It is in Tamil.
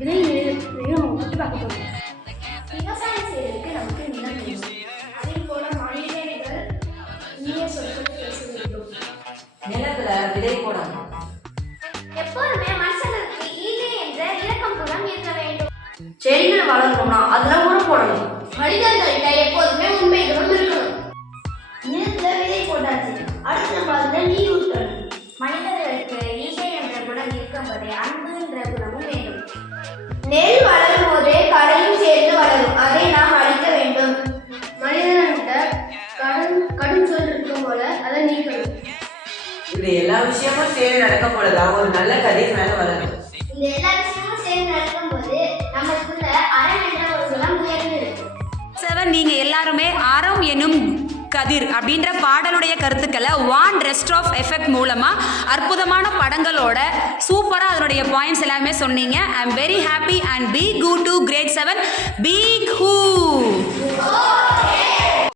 விதை நிலையத்தையும் நம்ம சுற்றி பார்க்க போகிறோம். விவசாயம் செய்வதற்கு நமக்கு நிலம் வேண்டும். அதே போல மனிதர்கள் இனிய சொற்களை பேச வேண்டும். நிலத்துல விதை போடணும். எப்போதுமே மனுஷனுக்கு ஈகை என்ற இலக்கம் குணம் இருக்க வேண்டும். செடிகள் வளரணும்னா அதில் உரம் போடணும். மனிதர்கள்ட்ட எப்போதுமே உண்மை குணம் இருக்கணும். நிலத்துல விதை போட்டாச்சு, அடுத்த பாதில நீர் ஊற்றணும். மனிதர்களுக்கு ஈகை என்ற குணம் இருக்கும்போதே அன்பு என்ற குணமும் வேண்டும். நெல் வளரும் போதே கடையும் சேர்ந்து வளரும், அதை நாம் அழிக்க வேண்டும். மனிதன்கிட்ட கடும் சொல் இருக்கும் போல அதை நீக்கணும். இப்படி எல்லா விஷயமும் சேர்ந்து நடக்கும் பொழுதுதான் ஒரு நல்ல கதிர் மேல வளரும். இந்த எல்லா விஷயமும் சேர்ந்து நடக்கும்போது நமக்குள்ள அறம் என்ற ஒரு குணம் உயர்ந்து இருக்கும். நீங்க எல்லாருமே அறம் எனும் கதிர் அப்படின்ற பாடலுடைய கருத்துக்களை வான் ரெஸ்ட் ஆஃப் எஃபெக்ட் மூலமா அற்புதமான படங்களோட சூப்பரா அதனுடைய பாயிண்ட்ஸ் எல்லாமே சொன்னீங்க. I am very happy and be good to great 7 be who.